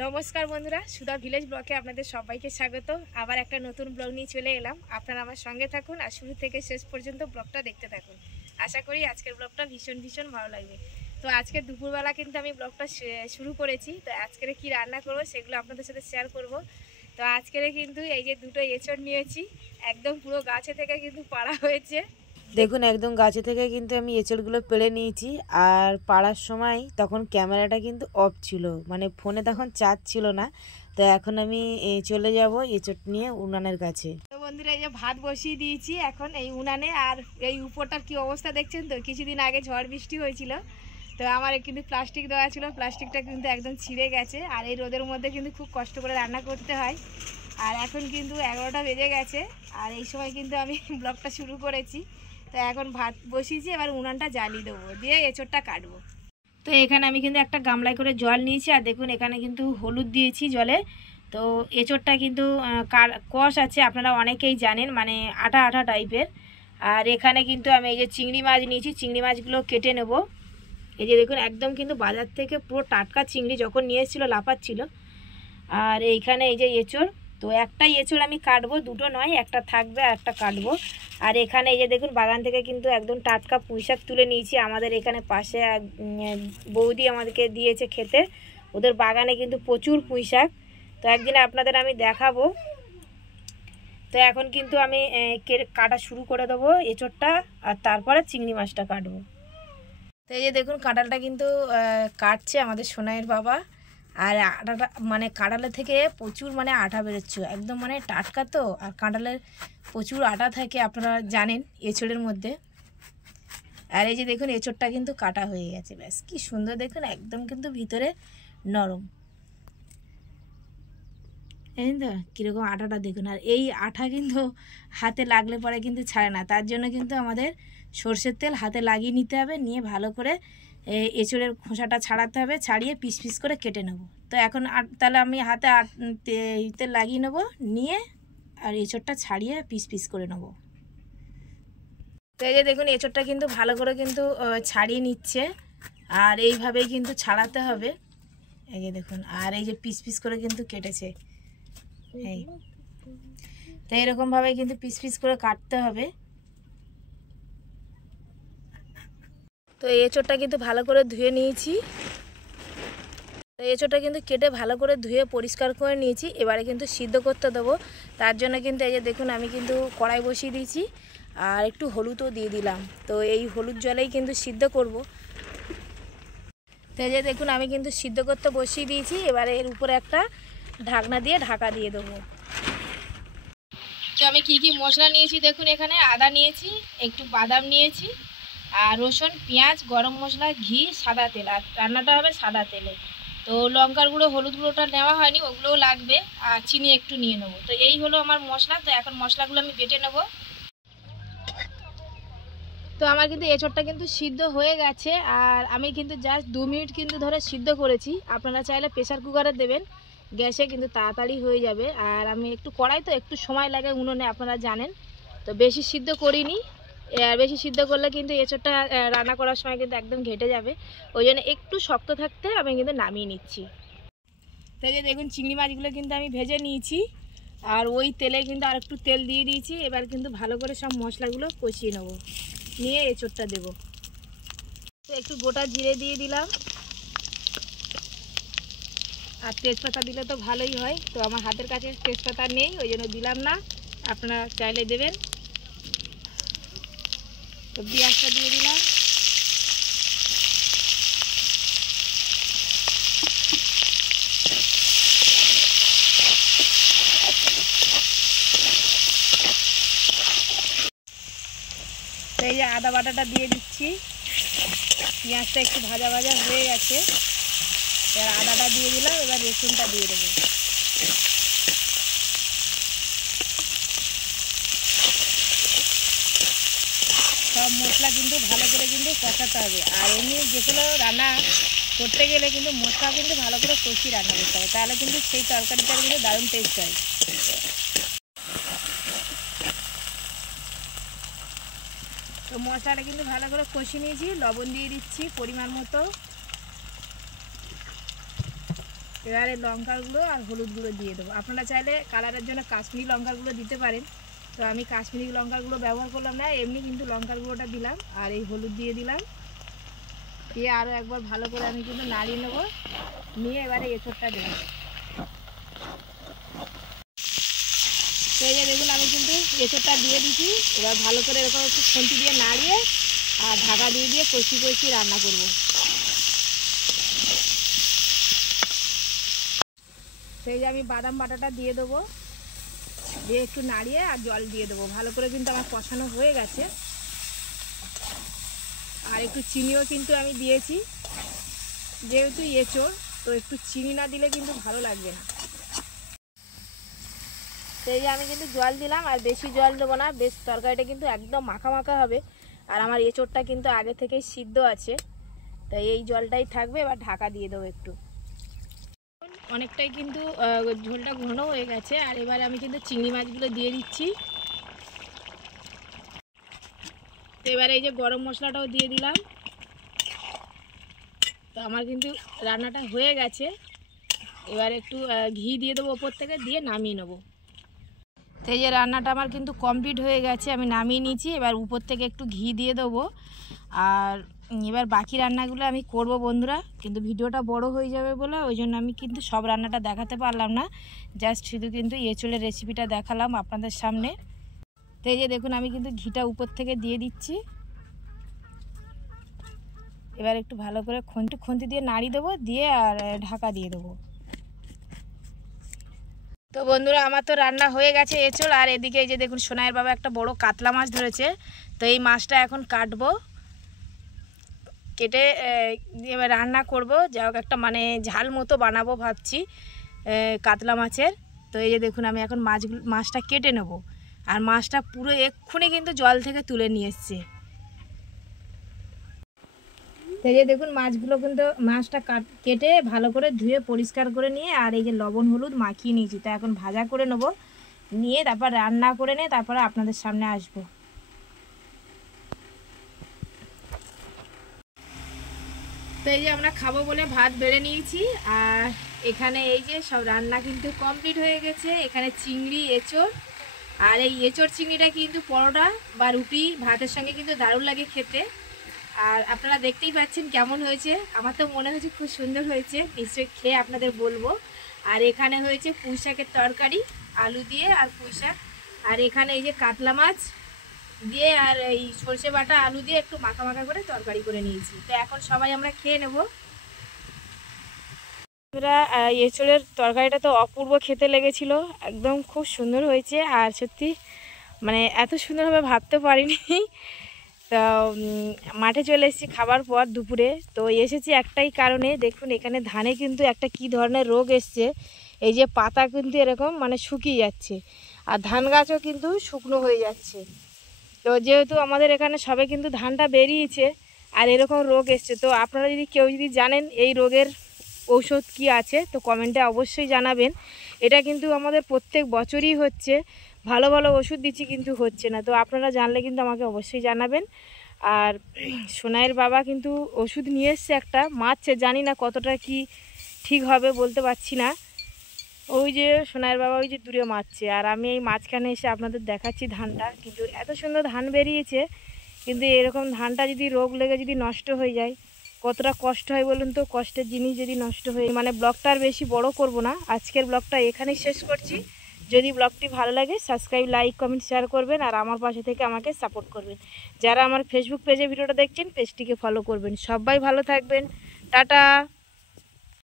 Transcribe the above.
নমস্কার বন্ধুরা, সুধা ভিলেজ ব্লগে আপনাদের সবাইকে স্বাগত। আবার একটা নতুন ব্লগ নিয়ে চলে এলাম। আপনারা আমার সঙ্গে থাকুন আর শুরু থেকে শেষ পর্যন্ত ব্লগটা দেখতে থাকুন। আশা করি আজকের ব্লগটা ভীষণ ভালো লাগবে। তো আজকে দুপুরবেলা কিন্তু আমি ব্লগটা শুরু করেছি। তো আজকের কি রান্না করব সেগুলো আপনাদের সাথে শেয়ার করব। তো আজকের কিন্তু এই যে দুটো এঁচড় নিয়েছি, একদম পুরো গাছে থেকে কিন্তু পাড়া হয়েছে। দেখুন একদম গাছে থেকে কিন্তু আমি এঁচড়গুলো পেড়ে নিয়েছি। আর পাড়ার সময় তখন ক্যামেরাটা কিন্তু অফ ছিল, মানে ফোনে তখন চার্জ ছিল না। তো এখন আমি চলে যাব এঁচড় নিয়ে উনানের কাছে। তো বন্ধুরা, এই যে ভাত বসিয়ে দিয়েছি এখন এই উনানে। আর এই উপরটার কি অবস্থা দেখছেন তো, কিছুদিন আগে ঝড় বৃষ্টি হয়েছিল। তো আমার কিন্তু প্লাস্টিক দেওয়া ছিল, প্লাস্টিকটা কিন্তু একদম ছিঁড়ে গেছে। আর এই রোদের মধ্যে কিন্তু খুব কষ্ট করে রান্না করতে হয়। আর এখন কিন্তু 11টা বেজে গেছে, আর এই সময় কিন্তু আমি ব্লগটা শুরু করেছি। তো এখন ভাত বসিয়েছি, এবার উনানটা জ্বালিয়ে দেবো, দিয়ে এঁচড়টা কাটবো। তো এখানে আমি কিন্তু একটা গামলায় করে জল নিয়েছি, আর দেখুন এখানে কিন্তু হলুদ দিয়েছি জলে। তো এঁচড়টা কিন্তু কষ আছে, আপনারা অনেকেই জানেন, মানে আঠা আঠা টাইপের। আর এখানে কিন্তু আমি এই যে চিংড়ি মাছ নিয়েছি, চিংড়ি মাছগুলো কেটে নেব। এই যে দেখুন একদম কিন্তু বাজার থেকে পুরো টাটকা চিংড়ি, যখন নিয়ে এসেছিলো লাফাচ্ছিল। আর এইখানে এই যে এঁচড়, তো একটা এঁচড় আমি কাটবো, দুটো নয়, একটা থাকবে আর একটা কাটবো। আর এখানে এই যে দেখুন বাগান থেকে কিন্তু একদম টাটকা পুঁইশাক তুলে নিয়েছি। আমাদের এখানে পাশে এক বৌদি আমাদেরকে দিয়েছে খেতে, ওদের বাগানে কিন্তু প্রচুর পুঁইশাক। তো একদিন আপনাদের আমি দেখাবো। তো এখন কিন্তু আমি কাটা শুরু করে দেবো এঁচড়টা, আর তারপরে চিংড়ি মাছটা কাটবো। তো এই যে দেখুন কাঁঠালটা কিন্তু কাটছে আমাদের সোনাইয়ের বাবা। আর আটাটা মানে কাঁঠালের থেকে প্রচুর মানে আটা বেরোচ্ছে, একদম মানে টাটকা। তো আর কাঁঠালের প্রচুর আটা থাকে, আপনারা জানেন এঁচড়ের মধ্যে। আর এই যে দেখুন এঁচড়টা কিন্তু কাটা হয়ে গেছে, ব্যাস কি সুন্দর দেখুন, একদম কিন্তু ভিতরে নরম। এই তো কীরকম আটাটা দেখুন। আর এই আঠা কিন্তু হাতে লাগলে পরে কিন্তু ছাড়ে না, তার জন্য কিন্তু আমাদের সর্ষের তেল হাতে লাগিয়ে নিতে হবে, নিয়ে ভালো করে এঁচড়ের খোসাটা ছাড়াতে হবে, ছাড়িয়ে পিস পিস করে কেটে নেব। তো এখন তাহলে আমি হাতে তেল লাগিয়ে নেব, নিয়ে আর এঁচড়টা ছাড়িয়ে পিস পিস করে নেব। তো এই যে দেখুন এঁচড়টা কিন্তু ভালো করে কিন্তু ছাড়িয়ে নিচ্ছে, আর এইভাবেই কিন্তু ছাড়াতে হবে। এই যে দেখুন, আর এই যে পিস পিস করে কিন্তু কেটেছে, এই তো এরকমভাবে কিন্তু পিস পিস করে কাটতে হবে। তো এঁচড়টা কিন্তু ভালো করে ধুয়ে নিয়েছি। তো এঁচড়টা কিন্তু কেটে ভালো করে ধুয়ে পরিষ্কার করে নিয়েছি। এবারে কিন্তু সিদ্ধ করতে দেবো, তার জন্য কিন্তু এই যে দেখুন আমি কিন্তু কড়াই বসিয়ে দিয়েছি, আর একটু হলুদও দিয়ে দিলাম। তো এই হলুদ জলেই কিন্তু সিদ্ধ করব। তো এই যে দেখুন আমি কিন্তু সিদ্ধ করতে বসিয়ে দিয়েছি। এবারে এর উপরে একটা ঢাকনা দিয়ে ঢাকা দিয়ে দেবো। তো আমি কি কি মশলা নিয়েছি দেখুন, এখানে আদা নিয়েছি, একটু বাদাম নিয়েছি, আর রসুন, পেঁয়াজ, গরম মশলা, ঘি, সাদা তেল। আর রান্নাটা হবে সাদা তেলে। তো লঙ্কার গুঁড়ো, হলুদ গুঁড়োটা নেওয়া হয়নি, ওগুলোও লাগবে। আর চিনি একটু নিয়ে নেবো। তো এই হলো আমার মশলা। তো এখন মশলাগুলো আমি বেটে নেব। তো আমার কিন্তু এঁচড়টা কিন্তু সিদ্ধ হয়ে গেছে, আর আমি কিন্তু জাস্ট 2 মিনিট কিন্তু ধরে সিদ্ধ করেছি। আপনারা চাইলে প্রেসার কুকারে দেবেন, গ্যাসে কিন্তু তাড়াতাড়ি হয়ে যাবে। আর আমি একটু কড়াই তো একটু সময় লাগে উনুনে, আপনারা জানেন। তো বেশি সিদ্ধ করিনি, আর বেশি সিদ্ধ করলে কিন্তু এঁচড়টা রান্না করার সময় কিন্তু একদম ঘেটে যাবে। ওই জন্য একটু শক্ত থাকতে আমি কিন্তু নামিয়ে নিচ্ছি। তো এই যে দেখুন চিংড়ি মাছগুলো কিন্তু আমি ভেজে নিয়েছি, আর ওই তেলে কিন্তু আর একটু তেল দিয়ে দিয়েছি। এবার কিন্তু ভালো করে সব মশলাগুলো কষিয়ে নেব, নিয়ে এঁচড়টা দেবো। তো একটু গোটা জিরে দিয়ে দিলাম, আর তেজপাতা দিলে তো ভালোই হয়। তো আমার হাতের কাছে তেজপাতা নেই, ওই জন্য দিলাম না, আপনারা চাইলে দেবেন। তো পেঁয়াজটা দিয়ে দিলাম। তো এই যে আদা বাটাটা দিয়ে দিচ্ছি। পেঁয়াজটা একটু ভাজা ভাজা হয়ে গেছে, এবার আদাটা দিয়ে দিলাম। এবার রসুনটা দিয়ে দেবো। সব মশলা কিন্তু ভালো করে কিন্তু কষাতে হবে। আর এমনি যেগুলো রান্না করতে গেলে কিন্তু মশলা কিন্তু ভালো করে কষিয়ে রান্না করতে হবে, তাহলে কিন্তু সেই তরকারিটার কিন্তু দারুণ টেস্ট হয়। তো মশলাটা কিন্তু ভালো করে কষিয়ে নিয়েছি, লবণ দিয়ে দিচ্ছি পরিমাণ মতো। এবারে লঙ্কার গুঁড়ো আর হলুদ গুঁড়ো দিয়ে দেবো। আপনারা চাইলে কালারের জন্য কাশ্মীরি লঙ্কার গুঁড়ো দিতে পারেন, তো আমি কাশ্মীরি লঙ্কার গুঁড়ো ব্যবহার করলাম না, এমনি কিন্তু লঙ্কার গুঁড়োটা দিলাম আর এই হলুদ দিয়ে দিলাম। দিয়ে আরও একবার ভালো করে আমি কিন্তু নাড়িয়ে নেবো, নিয়ে এবারে এঁচোড়টা দেবো। তো এই যে দেখুন আমি কিন্তু এঁচোড়টা দিয়ে দিচ্ছি। এবার ভালো করে এরকম একটু খুন্তি দিয়ে নাড়িয়ে আর ঢাকা দিয়ে দিয়ে কষি কষি রান্না করব। সেই যে আমি বাদাম বাটাটা দিয়ে দেবো, দিয়ে একটু নাড়িয়ে আর জল দিয়ে দেবো। ভালো করে কিন্তু আমার কষানো হয়ে গেছে। আর একটু চিনিও কিন্তু আমি দিয়েছি, যেহেতু এঁচোড় তো একটু চিনি না দিলে কিন্তু ভালো লাগবে না। সেই যে আমি কিন্তু জল দিলাম, আর বেশি জল দেবো না, বেশ তরকারিটা কিন্তু একদম মাখা মাখা হবে। আর আমার এঁচোড়টা কিন্তু আগে থেকেই সিদ্ধ আছে, তাই এই জলটাই থাকবে। এবার ঢাকা দিয়ে দেবো একটু। অনেকটাই কিন্তু ঝোলটা ঘন হয়ে গেছে। আর এবারে আমি কিন্তু চিংড়ি মাছগুলো দিয়ে দিচ্ছি। তো এবারে এই যে গরম মশলাটাও দিয়ে দিলাম। তো আমার কিন্তু রান্নাটা হয়ে গেছে। এবার একটু ঘি দিয়ে দেবো ওপর থেকে, দিয়ে নামিয়ে নেবো। তো এই যে রান্নাটা আমার কিন্তু কমপ্লিট হয়ে গেছে, আমি নামিয়ে নিয়েছি। এবার উপর থেকে একটু ঘি দিয়ে দেবো। আর এবার বাকি রান্নাগুলো আমি করব বন্ধুরা, কিন্তু ভিডিওটা বড় হয়ে যাবে বলে ওই জন্য আমি কিন্তু সব রান্নাটা দেখাতে পারলাম না, জাস্ট শুধু কিন্তু এঁচোড়ের রেসিপিটা দেখালাম আপনাদের সামনে। তো এই যে দেখুন আমি কিন্তু ঘিটা উপর থেকে দিয়ে দিচ্ছি। এবার একটু ভালো করে খুন্তি দিয়ে নাড়িয়ে দেবো, দিয়ে আর ঢাকা দিয়ে দেবো। তো বন্ধুরা আমার তো রান্না হয়ে গেছে এঁচোড়। আর এদিকে এই যে দেখুন সোনাইয়ের বাবা একটা বড় কাতলা মাছ ধরেছে, তো এই মাছটা এখন কাটবো, কেটে এবার রান্না করব। যা হোক একটা মানে ঝাল মতো বানাবো ভাবছি কাতলা মাছের। তো এই যে দেখুন আমি এখন মাছটা কেটে নেব। আর মাছটা পুরো এক্ষুনি কিন্তু জল থেকে তুলে নিয়ে এসছে। তো এই যে দেখুন মাছটা কেটে ভালো করে ধুয়ে পরিষ্কার করে নিয়ে আর এই যে লবণ হলুদ মাখিয়ে নিয়েছি। তো এখন ভাজা করে নেব, নিয়ে তারপর রান্না করে নিয়ে তারপরে আপনাদের সামনে আসবো। তো এই যে আমরা খাবো বলে ভাত বেড়ে নিয়েছি। আর এখানে এই যে সব রান্না কিন্তু কমপ্লিট হয়ে গেছে। এখানে চিংড়ি, এঁচোড়, আর এই এঁচোড় চিংড়িটা কিন্তু পরোটা বা রুটি ভাতের সঙ্গে কিন্তু দারুণ লাগে খেতে। আর আপনারা দেখতেই পাচ্ছেন কেমন হয়েছে, আমার তো মনে হয়েছে খুব সুন্দর হয়েছে, নিশ্চয়ই খেয়ে আপনাদের বলবো। আর এখানে হয়েছে পুঁই শাকের তরকারি আলু দিয়ে আর পুঁই শাক। আর এখানে এই যে কাতলা মাছ দিয়ে আর এই সর্ষে বাটা আলু দিয়ে একটু মাখা মাখা করে তরকারি করে নিয়েছি। তো এখন সবাই আমরা খেয়ে নেব। আমরা এঁচোড়ের তরকারিটা তো অপূর্ব খেতে লেগেছিল, একদম খুব সুন্দর হয়েছে। আর সত্যি মানে এত সুন্দর হবে ভাবতে পারিনি। তো মাঠে চলে এসেছি খাবার পর দুপুরে। তো এসেছি একটাই কারণে, দেখুন এখানে ধানে কিন্তু একটা কি ধরনের রোগ এসছে, এই যে পাতা কিন্তু এরকম মানে শুকিয়ে যাচ্ছে, আর ধান গাছও কিন্তু শুকনো হয়ে যাচ্ছে। তো যেহেতু আমাদের এখানে সবে কিন্তু ধানটা বেরিয়েছে আর এরকম রোগ এসছে, তো আপনারা কেউ যদি জানেন এই রোগের ঔষধ কি আছে তো কমেন্টে অবশ্যই জানাবেন। এটা কিন্তু আমাদের প্রত্যেক বছরই হচ্ছে, ভালো ভালো ওষুধ দিচ্ছি কিন্তু হচ্ছে না। তো আপনারা জানলে কিন্তু আমাকে অবশ্যই জানাবেন। আর সোনাইয়ের বাবা কিন্তু ওষুধ নিয়ে এসছে একটা, মারছে, জানি না কতটা কি ঠিক হবে বলতে পারছি না। ওই যে সোনাইয়ের বাবা ওই যে দূরে মারছে, আর আমি এই মাঝখানে এসে আপনাদের দেখাচ্ছি ধানটা। কিন্তু এত সুন্দর ধান বেরিয়েছে, কিন্তু এরকম ধানটা যদি রোগ লেগে যদি নষ্ট হয়ে যায় কতটা কষ্ট হয় বলুন তো। কষ্টের জিনিস যদি নষ্ট হয়ে মানে ব্লগটা আর বেশি বড় করব না, আজকের ব্লগটা এখানেই শেষ করছি। যদি ব্লগটি ভালো লাগে সাবস্ক্রাইব, লাইক, কমেন্ট, শেয়ার করবেন। আর আমার পাশে থেকে আমাকে সাপোর্ট করবেন। যারা আমার ফেসবুক পেজে ভিডিওটা দেখছেন পেজটিকে ফলো করবেন। সবাই ভালো থাকবেন, টাটা।